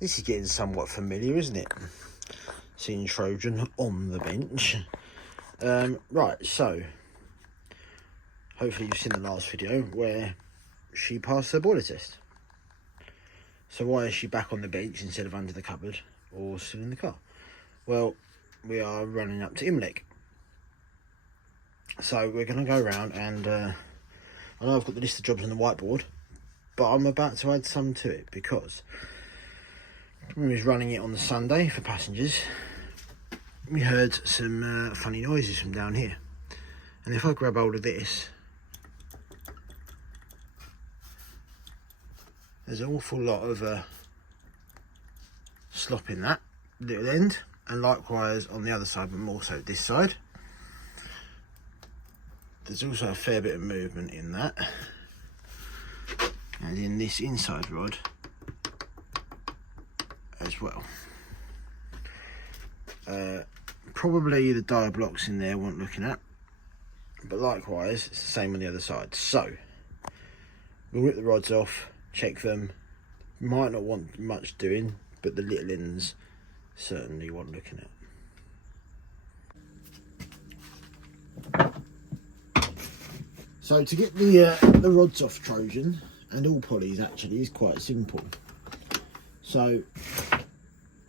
This is getting somewhat familiar, isn't it? Seeing Trojan on the bench. Right, so hopefully you've seen the last video where she passed her boiler test. So why is she back on the bench instead of under the cupboard or still in the car? Well, we are running up to Imlek. So we're going to go around and I know I've got the list of jobs on the whiteboard, but I'm about to add some to it because when we was running it on the Sunday for passengers, we heard some funny noises from down here. And if I grab hold of this, there's an awful lot of slop in that little end, and likewise on the other side, but more so this side. There's also a fair bit of movement in that, and in this inside rod as well. Probably the dial blocks in there weren't looking at, but likewise it's the same on the other side. So we'll rip the rods off, check them. Might not want much doing, but the little ends certainly want looking at. So to get the rods off Trojan, and all Polys actually, is quite simple. So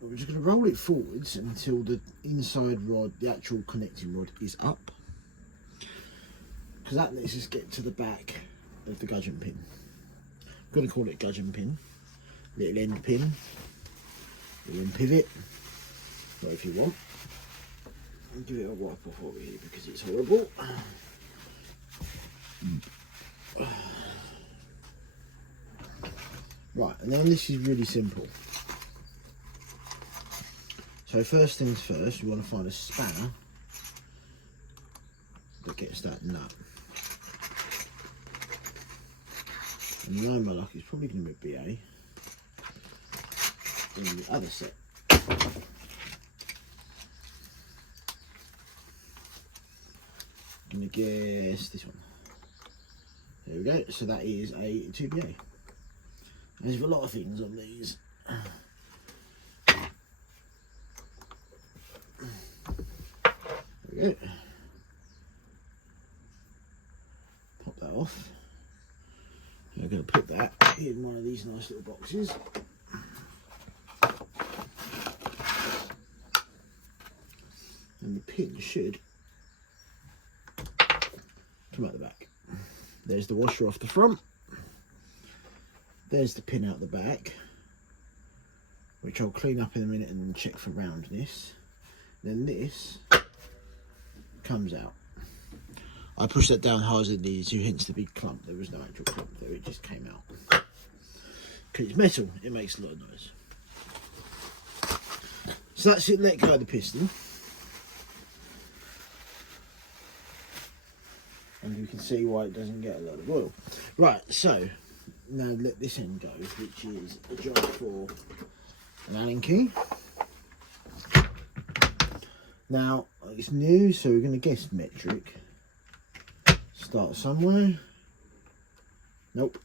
we're just going to roll it forwards until the inside rod, the actual connecting rod, is up, because that lets us get to the back of the gudgeon pin. I've got to call it gudgeon pin, little end pin, little end pivot, or if you want, I'll give it a wipe off over here because it's horrible. Right, and then this is really simple. So first things first, you want to find a spanner that gets that nut. And you know my luck, it's probably going to be BA in the other set. I'm going to guess this one. There we go, so that is a 2BA. There's a lot of things on these. There we go. Pop that off. I'm going to put that in one of these nice little boxes. And the pin should come out the back. There's the washer off the front. There's the pin out the back, which I'll clean up in a minute and check for roundness. Then this comes out. I pushed that down hard as it needed to, hence the big clump. There was no actual clump there, it just came out. Because it's metal, it makes a lot of noise. So that's it, let go of the piston. And you can see why it doesn't get a lot of oil. Right, so now let this end go, which is a job for an Allen key. Now it's new, so we're going to guess metric. Start somewhere. Nope.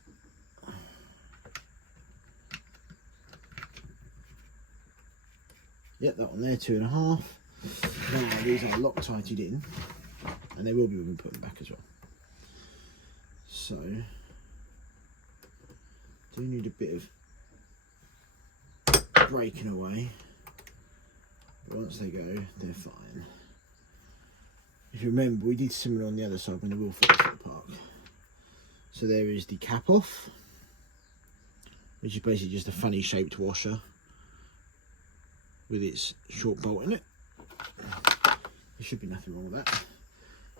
Yep, that one there, 2.5. Now these are Loctited in, and they will be when we put them back as well. So do need a bit of breaking away, but once they go, they're fine. If you remember, we did similar on the other side when the wheel fell apart. So there is the cap off, which is basically just a funny shaped washer with its short bolt in it. There should be nothing wrong with that.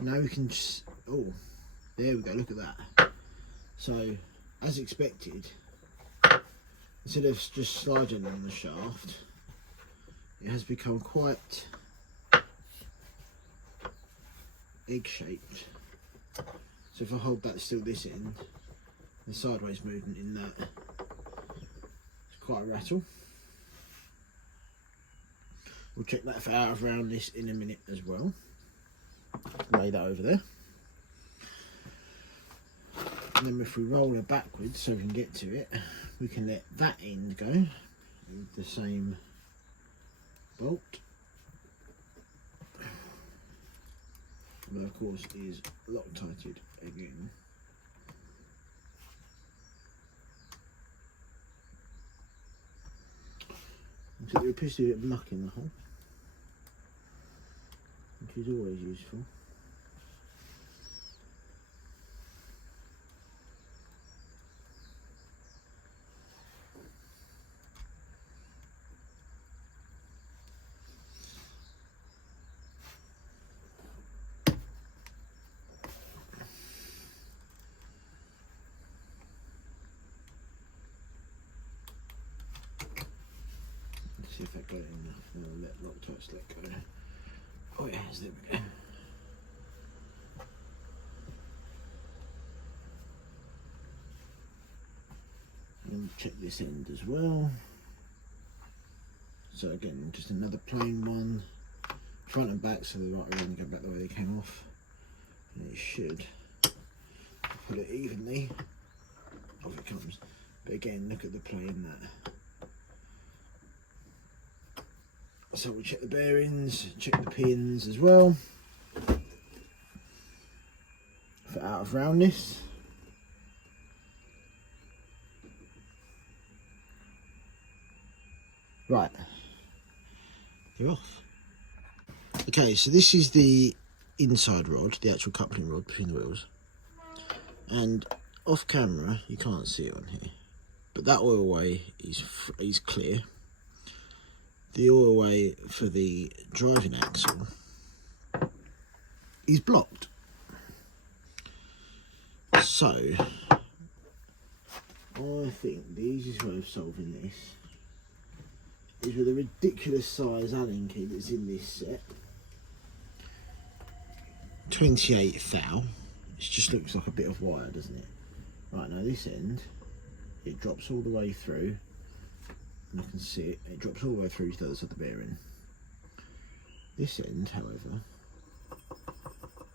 Now we can just, oh, there we go, look at that. So, as expected, instead of just sliding on the shaft, it has become quite egg-shaped. So if I hold that still this end, the sideways movement in that, it's quite a rattle. We'll check that for out of roundness in a minute as well. Lay that over there. And then if we roll her backwards so we can get to it, we can let that end go. with the same bolt, but of course is Loctited again. So there appears to be a bit of muck in the hole, which is always useful. See if I got it enough. No, let Loctite let go. Oh yes, there we go. And check this end as well. So again, just another plain one, front and back, so the right around go back the way they came off, and it should put it evenly. Off it comes. But again, look at the play in that. So we'll check the bearings, check the pins as well for out of roundness. Right, they're off. Okay, so this is the inside rod, the actual coupling rod between the wheels, and off camera you can't see it on here, but that oil way is clear. The oil way for the driving axle is blocked. So I think the easiest way of solving this is with a ridiculous size Allen key that's in this set. 28 thou. It just looks like a bit of wire, doesn't it? Right, now this end, it drops all the way through. And I can see it, it drops all the way through to the other side of the bearing. This end, however,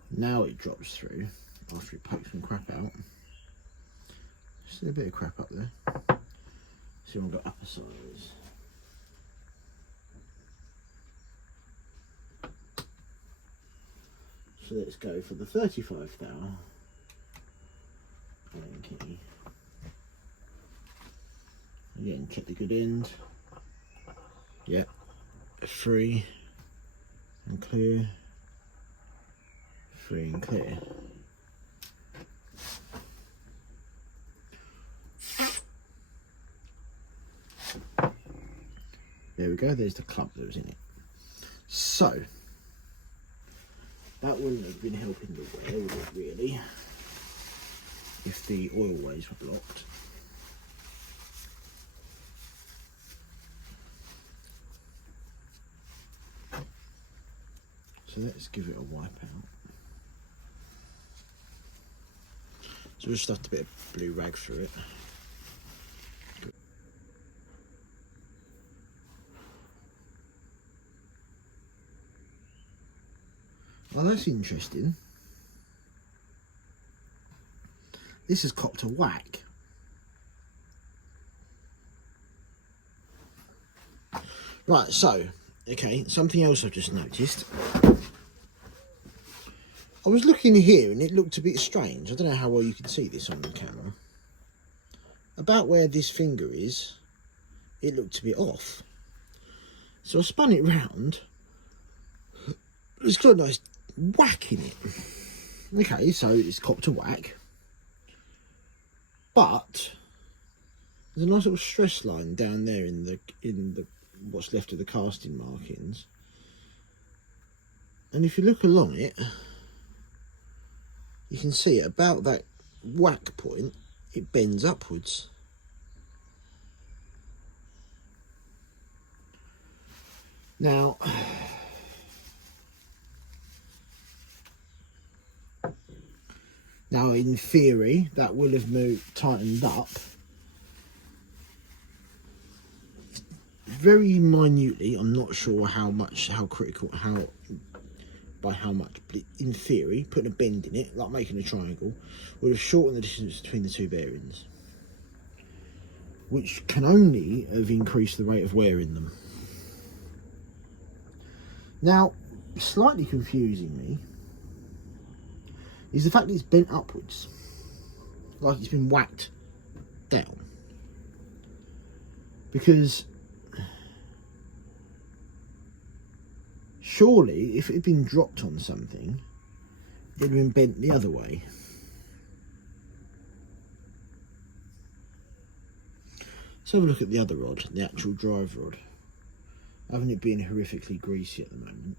now it drops through after it pokes some crap out. Just a bit of crap up there. So we've got upper size. So let's go for the 35 thou Allen key. Again, check the good end. Yep, free and clear. Free and clear. There we go, there's the clump that was in it. So, that wouldn't have been helping the wear, would it really, if the oil ways were blocked. So let's give it a wipe out. So we've stuffed a bit of blue rag through it. Oh, that's interesting. This has copped a whack. Right, so, okay, something else I've just noticed. I was looking here and it looked a bit strange. I don't know how well you can see this on the camera. About where this finger is, it looked a bit off. So I spun it round. It's got a nice whack in it. Okay, so it's copped a whack. But there's a nice little stress line down there in the what's left of the casting markings. And if you look along it, you can see about that whack point, it bends upwards. Now, in theory, that will have tightened up very minutely. I'm not sure how much, by how much, but in theory, putting a bend in it, like making a triangle, would have shortened the distance between the two bearings. which can only have increased the rate of wear in them. Now, slightly confusing me is the fact that it's bent upwards, like it's been whacked down. Because surely, if it had been dropped on something, it would have been bent the other way. Let's have a look at the other rod, the actual drive rod. Having it being horrifically greasy at the moment.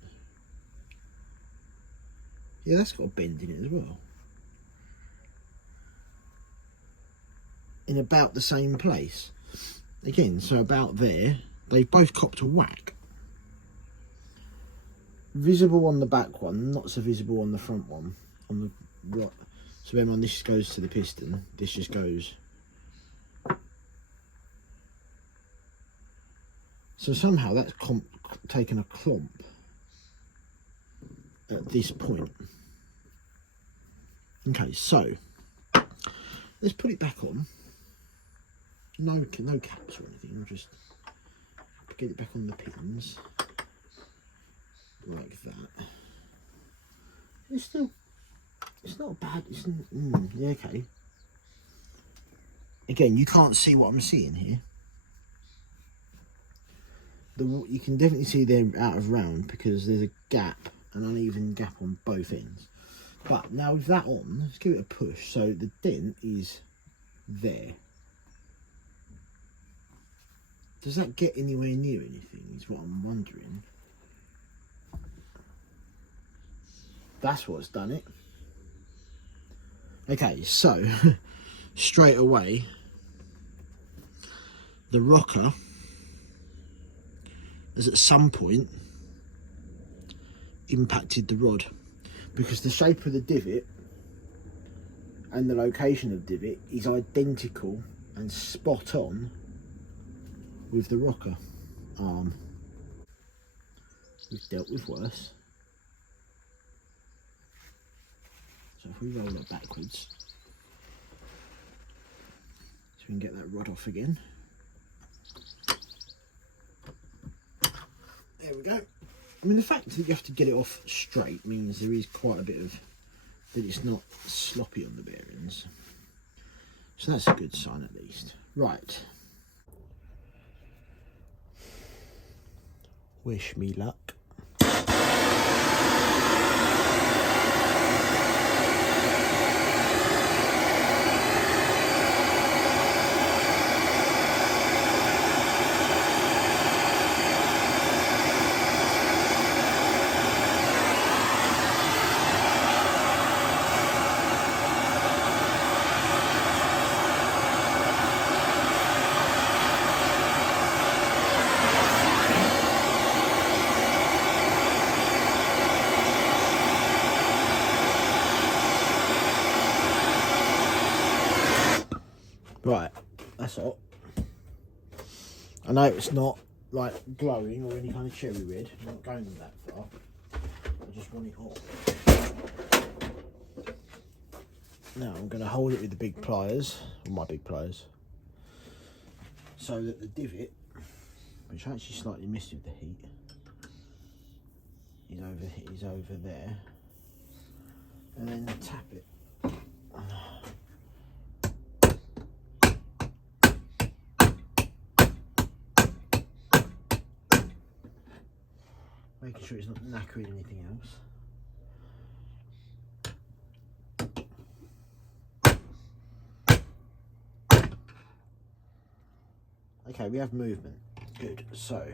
Yeah, that's got a bend in it as well. In about the same place. Again, so about there, they've both copped a whack. Visible on the back one, not so visible on the front one. On the right. So remember, this goes to the piston, this just goes. So somehow that's taken a clomp at this point. Okay, so let's put it back on. No caps or anything. I'll just get it back on the pins like that. It's not bad. Yeah, okay. Again, you can't see what I'm seeing here. You can definitely see they're out of round because there's a gap, an uneven gap on both ends. But now with that on, let's give it a push. So the dent is there. Does that get anywhere near anything is what I'm wondering. That's what's done it. Okay, so straight away, the rocker has at some point impacted the rod, because the shape of the divot and the location of the divot is identical and spot on with the rocker arm. We've dealt with worse. So if we roll it backwards, so we can get that rod off again. There we go. I mean, the fact that you have to get it off straight means there is quite a bit of, that it's not sloppy on the bearings. So that's a good sign at least. Right. Wish me luck. Right, that's hot. I know it's not like glowing or any kind of cherry red. I'm not going that far. I just want it hot. Now I'm going to hold it with the big pliers, or my big pliers, so that the divot, which I actually slightly missed with the heat, is over there, and then tap it. Making sure it's not knackering anything else. Okay, we have movement. Good. So,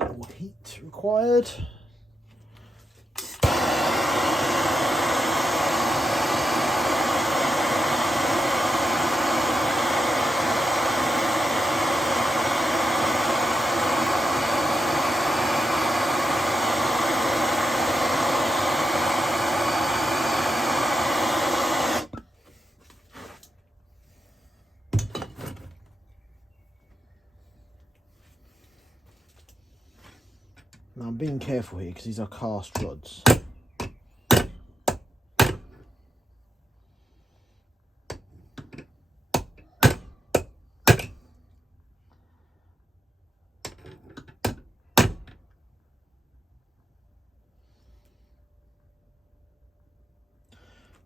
more heat required. Now I'm being careful here because these are cast rods.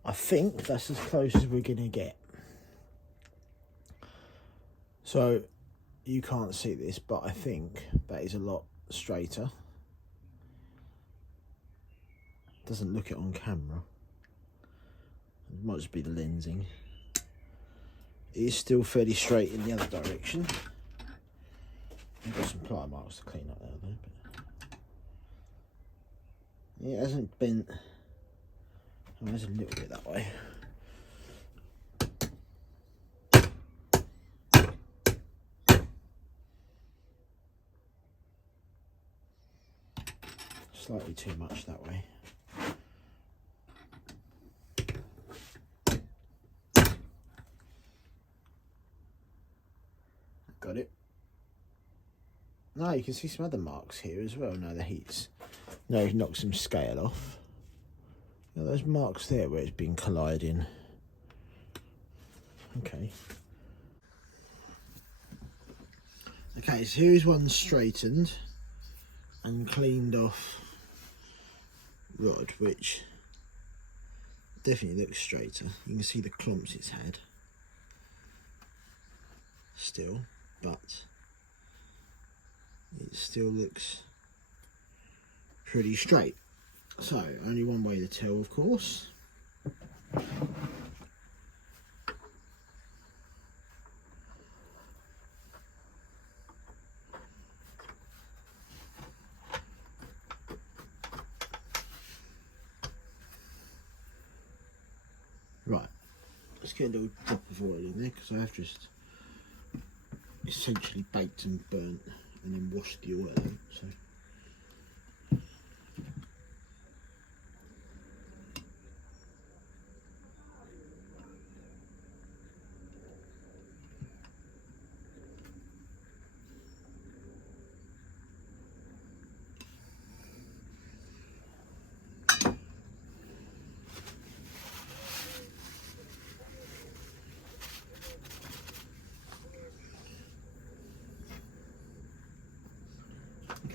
I think that's as close as we're going to get. So you can't see this, but I think that is a lot straighter. Doesn't look it on camera. It might just be the lensing. It is still fairly straight in the other direction. I've got some ply marks to clean up there though. But it hasn't bent. Oh, there's a little bit that way. Slightly too much that way. Got it. No, you can see some other marks here as well. No, the heat's... No, it knocked some scale off. Those marks there where it's been colliding. Okay. Okay, so here's one straightened and cleaned off rod, which definitely looks straighter. You can see the clumps it's had still, but it still looks pretty straight. So, only one way to tell, of course. Right, let's get a little drop of oil in there because I have just essentially baked and burnt and then washed the oil out. So.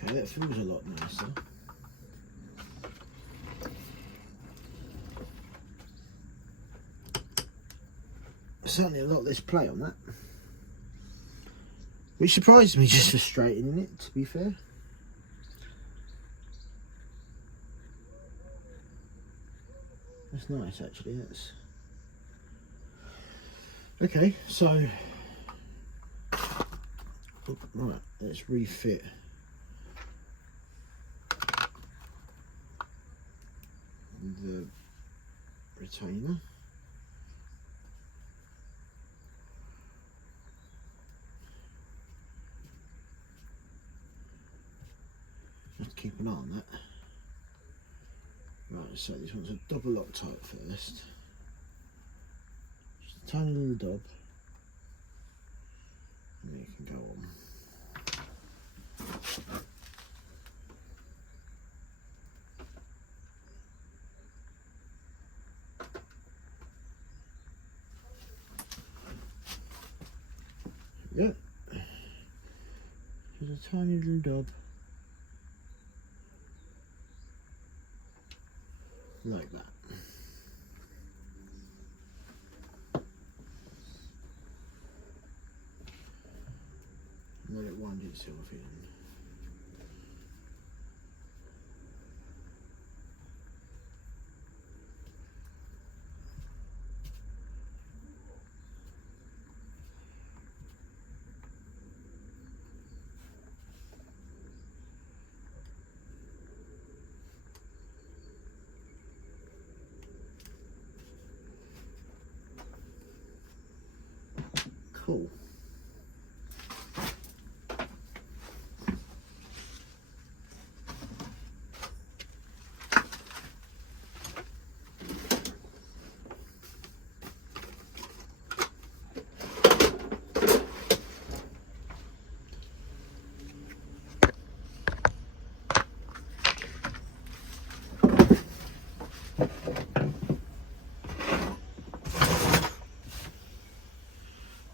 Okay, that feels a lot nicer. Certainly a lot less play on that. Which surprises me just for straightening it, to be fair. That's nice actually, that's... Okay, so... Right, let's refit the retainer. Just keep an eye on that. Right, so this one's a double Loctite first. Just a tiny little dab. And then you can go on. Yep. Just a tiny little dab. Like that. And let it wind itself in. Cool.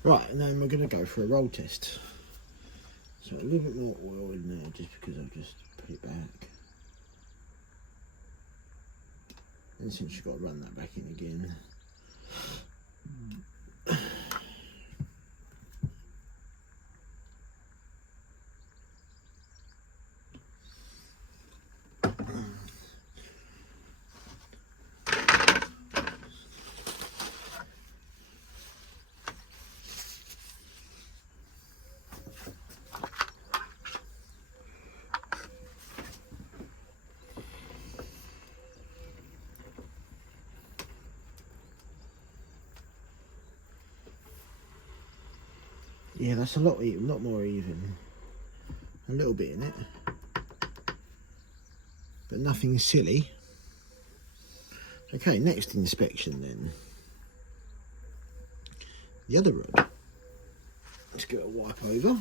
Right, and then we're going to go for a roll test. So a little bit more oil in there just because I've just put it back. And since you've got to run that back in again. Yeah, that's a lot more even. A little bit in it, but nothing silly. Okay, next inspection then. The other rod. Let's give it a wipe over.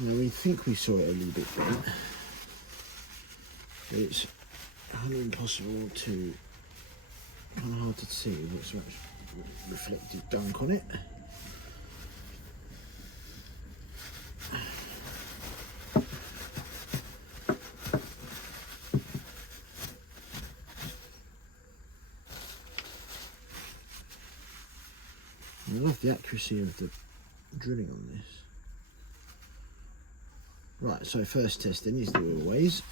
Now we think we saw it a little bit bent, but it's kind of impossible to, kind of hard to see what's much reflective dunk on it. I love the accuracy of the drilling on this. Right, so first test then is the oil ways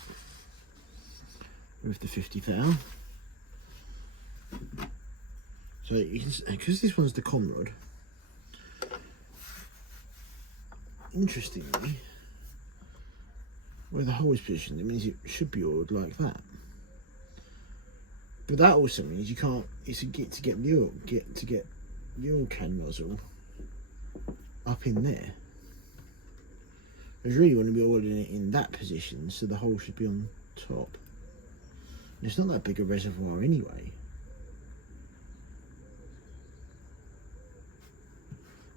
with the 50 thou. So you can, because this one's the con rod, interestingly, where the hole is positioned, it means it should be oiled like that. But that also means you can't. It's to get the oil can nozzle up in there. I really want to be oiling it in that position, so the hole should be on top. And it's not that big a reservoir anyway.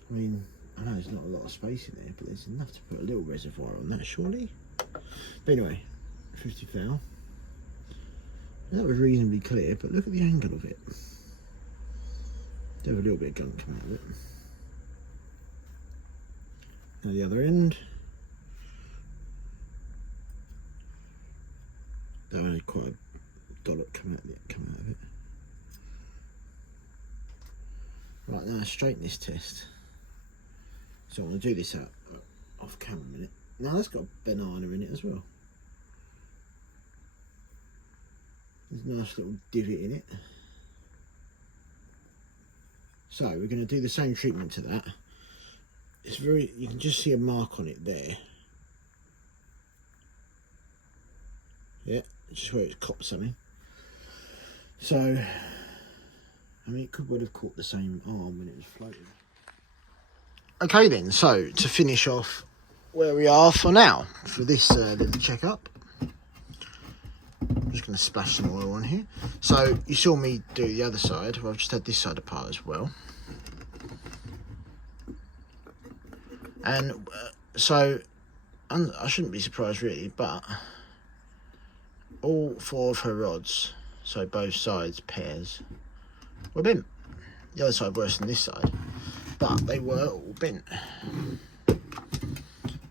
I mean, I know there's not a lot of space in there, but there's enough to put a little reservoir on that, surely. But anyway, 50 thou. That was reasonably clear, but look at the angle of it. There's a little bit of gunk coming out of it. Now the other end. There only quite a dollop come out of it. Right, now straighten this test. So I want to do this out off camera a minute. Now that's got a banana in it as well. There's a nice little divot in it. So we're going to do the same treatment to that. It's very, you can just see a mark on it there. Yeah, just where it's copped something. So, I mean, it could well have caught the same arm when it was floating. Okay then, so to finish off where we are for now, for this little checkup. I'm just going to splash some oil on here. So you saw me do the other side. Well, I've just had this side apart as well. And so I shouldn't be surprised really, but all 4 of her rods, so both sides pairs, were bent. The other side worse than this side, but they were all bent.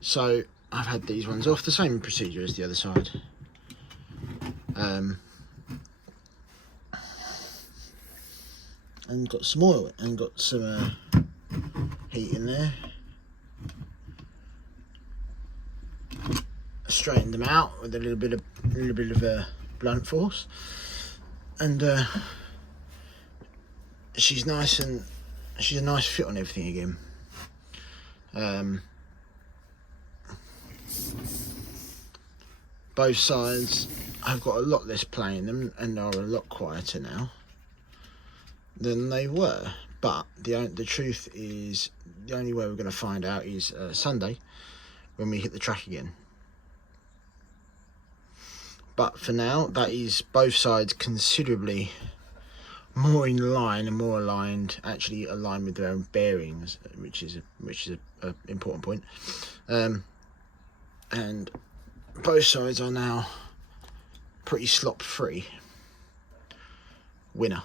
So I've had these ones off, the same procedure as the other side. And got some oil and got some heat in there. Straightened them out with a little bit of blunt force, and she's nice, and she's a nice fit on everything again. Both sides have got a lot less play in them and are a lot quieter now than they were, but the truth is, the only way we're going to find out is Sunday when we hit the track again. But for now, that is both sides considerably more in line and more aligned, actually aligned with their own bearings, which is a important point. And both sides are now pretty slop free. Winner.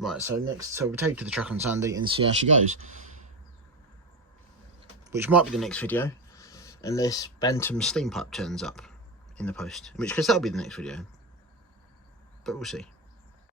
Right, so we'll take her to the track on Sunday and see how she goes, which might be the next video, unless Bantam steam pipe turns up in the post, in which case that'll be the next video. but we'll see.